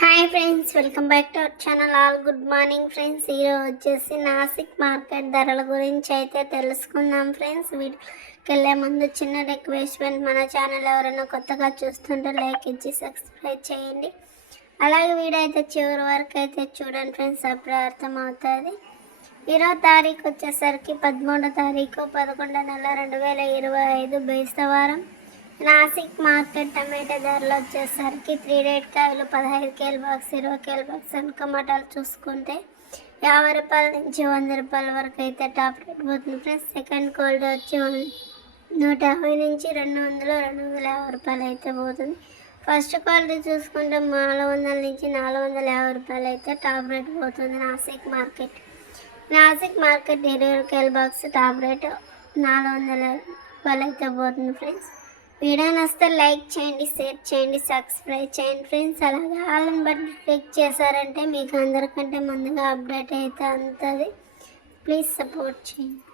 Hi friends welcome back to our channel all good morning friends ఈరోజు వచ్చేసి Nashik market ధరల గురించి అయితే తెలుసుకుందాం ఫ్రెండ్స్ వీటికి వెళ్ళే ముందు చిన్న రిక్వెస్ట్మెంట్ మన ఛానల్ ఎవరైనా కొత్తగా చూస్తుంటే లైక్ ఇచ్చి సబ్స్క్రైబ్ చేయండి. అలాగే వీడియో అయితే చివరి వరకు అయితే చూడండి ఫ్రెండ్స్ అప్పుడే అర్థమవుతుంది. ఇరవై తారీఖు వచ్చేసరికి పదమూడో తారీఖు పదకొండో నెల రెండు వేల ఇరవై ఐదు బేస్తవారం. నాసిక్ మార్కెట్ టమాటా ధరలు వచ్చేసరికి త్రీ రేట్ కాయలు పదహైదు కేల బాక్స్ ఇరవై కేల బాక్స్ అనుక టమాటాలు చూసుకుంటే యాభై రూపాయల నుంచి వంద రూపాయల వరకు అయితే టాప్ రేట్ పోతుంది ఫ్రెండ్స్. సెకండ్ కోల్డ్ వచ్చి నూట యాభై నుంచి రెండు వందలు రెండు వందల యాభై రూపాయలు అయితే పోతుంది. ఫస్ట్ క్వాలిటీ చూసుకుంటే నాలుగు వందల నుంచి నాలుగు వందల యాభై రూపాయలు అయితే టాప్ రేట్ పోతుంది నాసిక్ మార్కెట్. నాసిక్ మార్కెట్ ఇరవై రూపాయల బాక్స్ టాప్ రేట్ నాలుగు వందల రూపాయలు అయితే పోతుంది ఫ్రెండ్స్. వీడియో వస్తే లైక్ చేయండి షేర్ చేయండి సబ్స్క్రైబ్ చేయండి. ఫ్రెండ్స్ అలాగే వాళ్ళని బట్టి క్లిక్ చేశారంటే మీకు అందరికంటే ముందుగా అప్డేట్ అయితే అందుతుంది ప్లీజ్ సపోర్ట్ చేయండి.